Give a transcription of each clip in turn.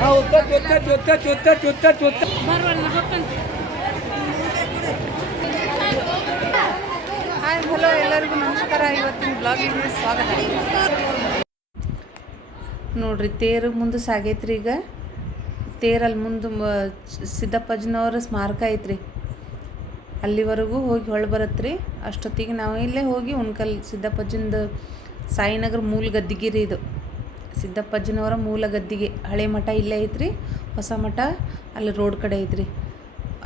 Hi hello ಎಲ್ಲರಿಗೂ ನಮಸ್ಕಾರ. ಇವತ್ತಿನ ಬ್ಲಾಗಿಗೆ ಸ್ವಾಗತ. ನೋಡ್ರಿ ತೇರು ಮುಂದೆ ಸಾಗೈತ್ರಿ. ಈಗ ತೇರಲ್ಲಿ ಮುಂದೆ ಸಿದ್ದಪ್ಪಜ್ಜನವ್ರ ಸ್ಮಾರಕ ಐತ್ರಿ. ಅಲ್ಲಿವರೆಗೂ ಹೋಗಿ ಹೊಳೆ ಬರತ್ರಿ. ಅಷ್ಟೊತ್ತಿಗೆ ನಾವು ಇಲ್ಲೇ ಹೋಗಿ ಉಣ್ಕಲ್ ಸಿದ್ದಪ್ಪಜ್ಜಂದು ಸಾಯಿನಗರ ಮೂಲ ಗದ್ದಿಗೆ ರೀ. ಇದು ಸಿದ್ದಪ್ಪಜ್ಜನವರ ಮೂಲ ಗದ್ದಿಗೆ. ಹಳೆ ಮಠ ಇಲ್ಲೇ ಐತ್ರಿ, ಹೊಸ ಮಠ ಅಲ್ಲಿ ರೋಡ್ ಕಡೆ ಐತ್ರಿ.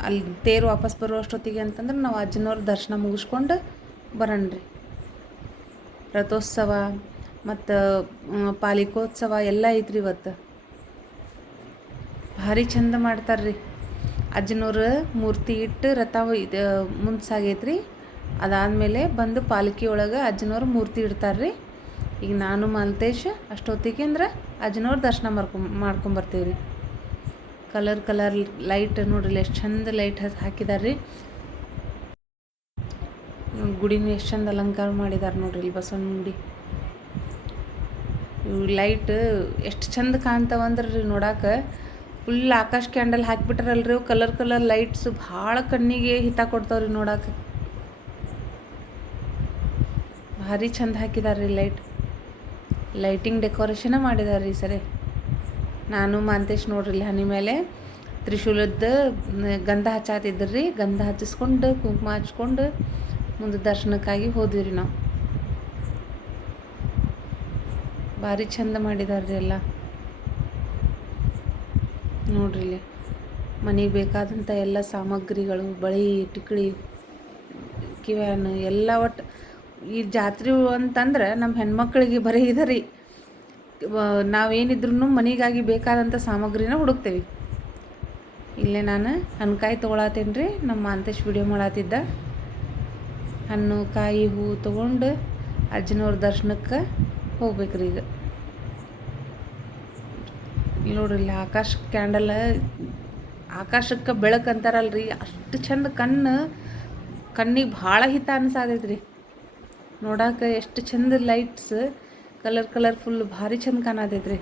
ಅಲ್ಲಿ ತೇರು ವಾಪಸ್ ಬರೋ ಅಷ್ಟೊತ್ತಿಗೆ ಅಂತಂದ್ರೆ ನಾವು ಅಜ್ಜನವ್ರ ದರ್ಶನ ಮುಗಿಸ್ಕೊಂಡು ಬರೋಣ್ರಿ. ರಥೋತ್ಸವ ಮತ್ತು ಪಾಲಿಕೋತ್ಸವ ಎಲ್ಲ ಐತ್ರಿ. ಇವತ್ತು ಭಾರಿ ಚಂದ ಮಾಡ್ತಾರ್ರಿ. ಅಜ್ಜನವ್ರ ಮೂರ್ತಿ ಇಟ್ಟು ರಥ ಮುಂದೆ ಸಾಗೈತ್ರಿ. ಅದಾದಮೇಲೆ ಬಂದು ಪಾಲಿಕೆ ಒಳಗೆ ಅಜ್ಜನವ್ರ ಮೂರ್ತಿ ಇಡ್ತಾರ್ರಿ. ಈಗ ನಾನು ಮಾಲ್ತೇಶ್ ಅಷ್ಟೊತ್ತಿಗೆ ಅಂದ್ರೆ ಅಜ್ಜನವ್ರ ದರ್ಶನ ಮಾಡ್ಕೊಂಬರ್ತೀವಿ ರೀ. ಕಲರ್ ಲೈಟ್ ನೋಡ್ರಿ ಎಷ್ಟು ಚಂದ ಲೈಟ್ ಹಾಕಿದಾರೆ ರೀ. ಗುಡಿನ ಎಷ್ಟು ಚಂದ ಅಲಂಕಾರ ಮಾಡಿದಾರೆ ನೋಡ್ರಿ. ಇಲ್ಲಿ ಬಸವನ ಗುಡಿ ಇವು ಲೈಟ್ ಎಷ್ಟು ಚಂದ ಕಾಣ್ತಾವಂದ್ರೆ ರೀ ನೋಡಕ್ಕೆ. ಫುಲ್ ಆಕಾಶ ಕ್ಯಾಂಡಲ್ ಹಾಕಿಬಿಟ್ರಲ್ರಿ. ಕಲರ್ ಲೈಟ್ಸು ಭಾಳ ಕಣ್ಣಿಗೆ ಹಿತ ಕೊಡ್ತಾವ್ರಿ ನೋಡಕ್ಕೆ. ಭಾರಿ ಚಂದ ಹಾಕಿದಾರೆ ರೀ ಲೈಟಿಂಗ್ ಡೆಕೋರೇಷನ್ ಮಾಡಿದಾರೆ ರೀ ಸರಿ. ನಾನು ಮಾಂತೇಶ್ ನೋಡ್ರಿ ಇಲ್ಲಿ ಹನಿ ಮೇಲೆ ತ್ರಿಶೂಲದ ಗಂಧ ಹಚ್ಚಾತಿದ್ರಿ. ಗಂಧ ಹಚ್ಚಿಸ್ಕೊಂಡು ಕುಂಕುಮ ಹಚ್ಕೊಂಡು ಮುಂದೆ ದರ್ಶನಕ್ಕಾಗಿ ಹೋದ್ವಿ ರೀ ನಾವು. ಭಾರಿ ಚಂದ ಮಾಡಿದಾರೆ ರೀ ಎಲ್ಲ. ನೋಡ್ರಿ ಇಲ್ಲಿ ಮನೆಗೆ ಬೇಕಾದಂಥ ಎಲ್ಲ ಸಾಮಗ್ರಿಗಳು, ಬಳಿ, ಟಿಕ್ಳಿ, ಕಿವ್ಯಾನ್ ಎಲ್ಲ ಒಟ್ಟು ಈ ಜಾತ್ರೆ ಅಂತಂದ್ರೆ ನಮ್ಮ ಹೆಣ್ಮಕ್ಳಿಗೆ ಬರೀ ಇದೆ ರೀ. ನಾವೇನಿದ್ರೂ ಮನೆಗಾಗಿ ಬೇಕಾದಂಥ ಸಾಮಗ್ರಿನ ಹುಡುಕ್ತೇವೆ. ಇಲ್ಲೇ ನಾನು ಹಣ್ಣುಕಾಯಿ ತೊಗೊಳತ್ತೇನೆ ರೀ. ನಮ್ಮ ಮಾಂತೇಶ್ ವಿಡಿಯೋ ಮಾಡತ್ತಿದ್ದ. ಹಣ್ಣು ಕಾಯಿ ಹೂ ತೊಗೊಂಡು ಅಜ್ಜನವ್ರ ದರ್ಶನಕ್ಕೆ ಹೋಗ್ಬೇಕ್ರಿ. ಈಗ ಇಲ್ಲಿ ನೋಡ್ರಿ ಇಲ್ಲಿ ಆಕಾಶ ಕ್ಯಾಂಡಲ್, ಆಕಾಶಕ್ಕೆ ಬೆಳಕು ಅಂತಾರಲ್ರಿ, ಅಷ್ಟು ಚಂದ ಕಣ್ಣಿಗೆ ಭಾಳ ಹಿತ ಅನ್ಸಾದೈತ್ರಿ ನೋಡಕ್ಕೆ. ಎಷ್ಟು ಚಂದ ಲೈಟ್ಸ್ ಕಲರ್ಫುಲ್ ಭಾರಿ ಚಂದ ಕಾಣತೈತ್ರಿ.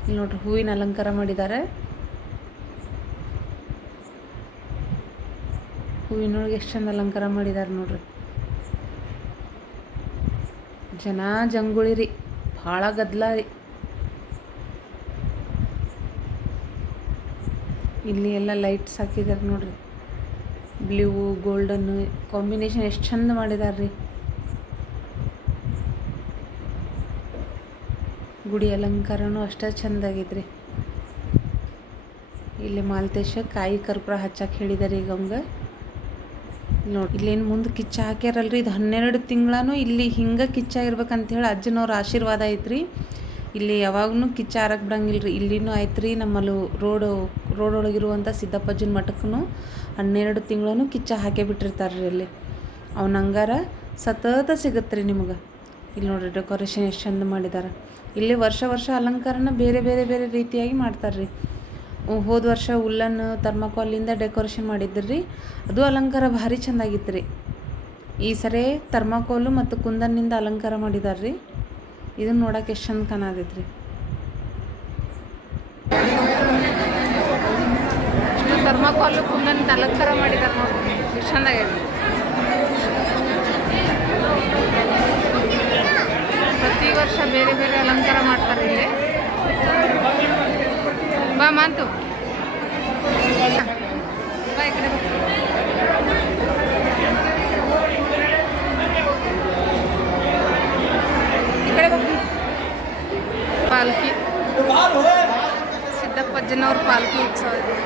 ಇಲ್ಲಿ ನೋಡ್ರಿ ಹೂವಿನ ಅಲಂಕಾರ ಮಾಡಿದ್ದಾರೆ. ಹೂವಿನೊಳಗೆ ಎಷ್ಟು ಚಂದ ಅಲಂಕಾರ ಮಾಡಿದ್ದಾರೆ ನೋಡ್ರಿ. ಜನ ಜಂಗುಳಿ ರೀ, ಭಾಳ ಗದ್ದಲ ರೀ. ಇಲ್ಲಿ ಎಲ್ಲ ಲೈಟ್ಸ್ ಹಾಕಿದ್ದಾರೆ ನೋಡ್ರಿ. ಬ್ಲೂ ಗೋಲ್ಡನ್ ಕಾಂಬಿನೇಷನ್ ಎಷ್ಟು ಚಂದ ಮಾಡಿದ್ದಾರೆ ರೀ. ಗುಡಿ ಅಲಂಕಾರನೂ ಅಷ್ಟೇ ಚಂದ ಆಗೈತ್ರಿ. ಇಲ್ಲಿ ಮಾಲ್ತೇಶ ಕಾಯಿ ಕರ್ಪೂರ ಹಚ್ಚಕ್ಕೆ ಹೇಳಿದಾರೆ. ಈಗ ಅವಂಗೆ ನೋಡಿ ಇಲ್ಲೇನು ಮುಂದೆ ಕಿಚ್ಚ ಹಾಕ್ಯಾರಲ್ರಿ. ಇದು 12 ತಿಂಗಳೂ ಇಲ್ಲಿ ಹಿಂಗೆ ಕಿಚ್ಚ ಇರ್ಬೇಕಂತೇಳಿ ಅಜ್ಜನವ್ರ ಆಶೀರ್ವಾದ ಐತ್ರಿ. ಇಲ್ಲಿ ಯಾವಾಗೂ ಕಿಚ್ಚ ಹಾರಕ್ಕೆ ಬಿಡಂಗಿಲ್ಲ ರೀ. ಇಲ್ಲಿನೂ ಆಯ್ತು ರೀ. ನಮ್ಮಲ್ಲಿ ರೋಡ್ ಒಳಗಿರುವಂಥ ಸಿದ್ದಪ್ಪಜ್ಜನ ಮಠಕ್ಕೂ 12 ತಿಂಗಳೂ ಕಿಚ್ಚ ಹಾಕೇ ಬಿಟ್ಟಿರ್ತಾರೆ ರೀ. ಅಲ್ಲಿ ಅವ್ನ ಹಂಗಾರ ಸತತ ಸಿಗುತ್ತೆ ರೀ ನಿಮ್ಗೆ. ಇಲ್ಲಿ ನೋಡ್ರಿ ಡೆಕೋರೇಷನ್ ಎಷ್ಟು ಚಂದ ಮಾಡಿದ್ದಾರೆ. ಇಲ್ಲಿ ವರ್ಷ ಅಲಂಕಾರನ ಬೇರೆ ರೀತಿಯಾಗಿ ಮಾಡ್ತಾರೆ ರೀ. ಹೋದ ವರ್ಷ ಉಲ್ಲನ್ ಥರ್ಮಾಕೋಲಿಂದ ಡೆಕೋರೇಷನ್ ಮಾಡಿದ್ರು ರೀ. ಅದು ಅಲಂಕಾರ ಭಾರಿ ಚೆಂದಾಗಿತ್ತು ರೀ. ಈ ಸರಿ ಥರ್ಮಾಕೋಲು ಮತ್ತು ಕುಂದನ್ನಿಂದ ಅಲಂಕಾರ ಮಾಡಿದ್ದಾರೆ ರೀ. ಇದನ್ನು ನೋಡೋಕೆ ಎಷ್ಟು ಚಂದ ಕಾಣತೈತೆ ರೀ. ಥರ್ಮಾಕೋಲು ಕುಂದನ್ನಿಂದ ಅಲಂಕಾರ ಮಾಡಿದ್ದಾರೆ ನೋಡ್ರಿ, ಎಷ್ಟು ಚಂದಾಗೈತೆ. ಪ್ರತಿ ವರ್ಷ ಬೇರೆ ಅಲಂಕಾರ ಮಾಡ್ತಾರೆ ಇಲ್ಲಿ. ಬಾ ಮಾಂತು ಬಾ ಈ ಕಡೆ. ಪಾಲ್ಕಿ ಸಿದ್ದಪ್ಪಜ್ಜನವ್ರ ಪಾಲ್ಕಿ ಉತ್ಸವ ಇದೆ.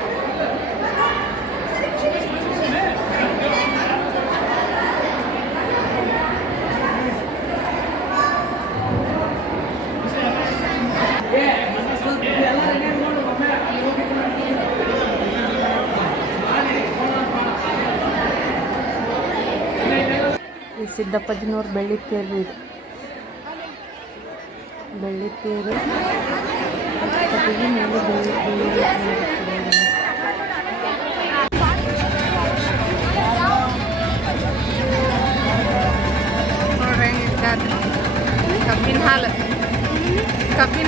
ಈ ಸಿದ್ದಪ್ಪಜ್ಜನವ್ರ ಬೆಳ್ಳಿ ತೇರು ಇದು. ಬೆಳ್ಳಿ ತೇರು ಮೇಲೆ ನೋಡ್ರಿ ಹೆಂಗಿದ್ದಾರೆ. ಕಬ್ಬಿನ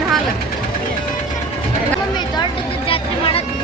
ಹಾಲು ದೊಡ್ಡದು ಜಾತ್ರೆ ಮಾಡಕ್ಕೆ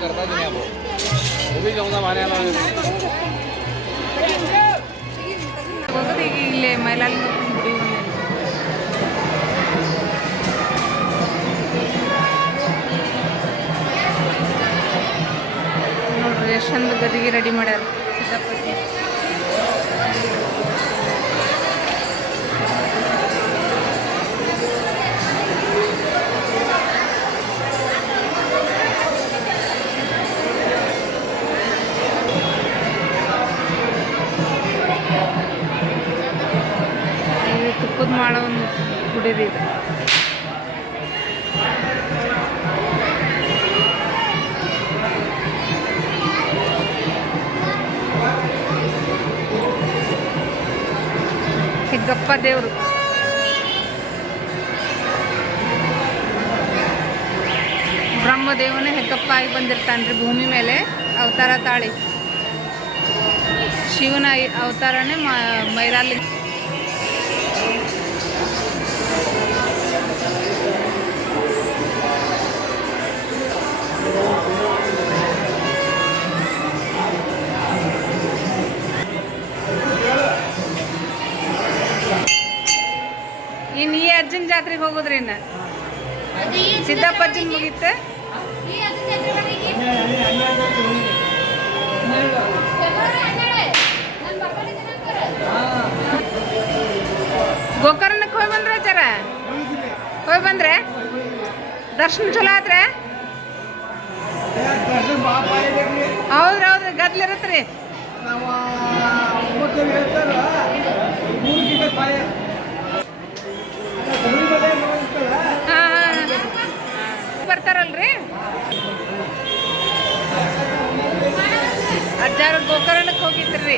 करता नहीं आप वो भी जाऊंगा माने ಹೋಗೋದು ಈಗ ಇಲ್ಲೇ ಮೈಲಾರಲಿಂಗಪ್ಪನ ಗುಡಿ ನೋಡ್ರಿ ಎಷ್ಟು ಚಂದ ಗದಿಗೆ ರೆಡಿ ಮಾಡ್ಯಾರ ಸಿದ್ದಪ್ಪಗೆ. ತುಪ್ಪದ ಮಾಡೋ ಒಂದು ಗುಡಿ ರೀ ಇದು. ಹೆಗ್ಗಪ್ಪ ದೇವರು ಬ್ರಹ್ಮದೇವನೇ ಹೆಗ್ಗಪ್ಪ ಆಗಿ ಬಂದಿರ್ತಾನ್ರಿ ಭೂಮಿ ಮೇಲೆ ಅವತಾರ ತಾಳಿ. ಶಿವನ ಅವತಾರನೇ ಮೈಲಾರಲಿಂಗ. ಇನ್ನು ಈ ಅಜ್ಜನ ಜಾತ್ರೆಗೆ ಹೋಗೋದ್ರಿ ಇನ್ನು ಸಿದ್ದಪ್ಪ ಅಜ್ಜನ ಮುಗೀತೆ. ಗೋಕರ್ಣಕ್ಕೆ ಹೋಗಿ ಬಂದ್ರೆ ಜರ ಹೋಗಿ ಬಂದ್ರೆ ದರ್ಶನ ಚಲೋ ಆದ್ರೆ ಹೌದ್ರಿ ಹೌದ್ರಿ ಗದ್ಲಿರತ್ರಿ. ಬರ್ತಾರಲ್ರಿ ಅಜ್ಜಾರು ಗೋಕರ್ಣಕ್ಕೆ ಹೋಗಿದ್ರಿ.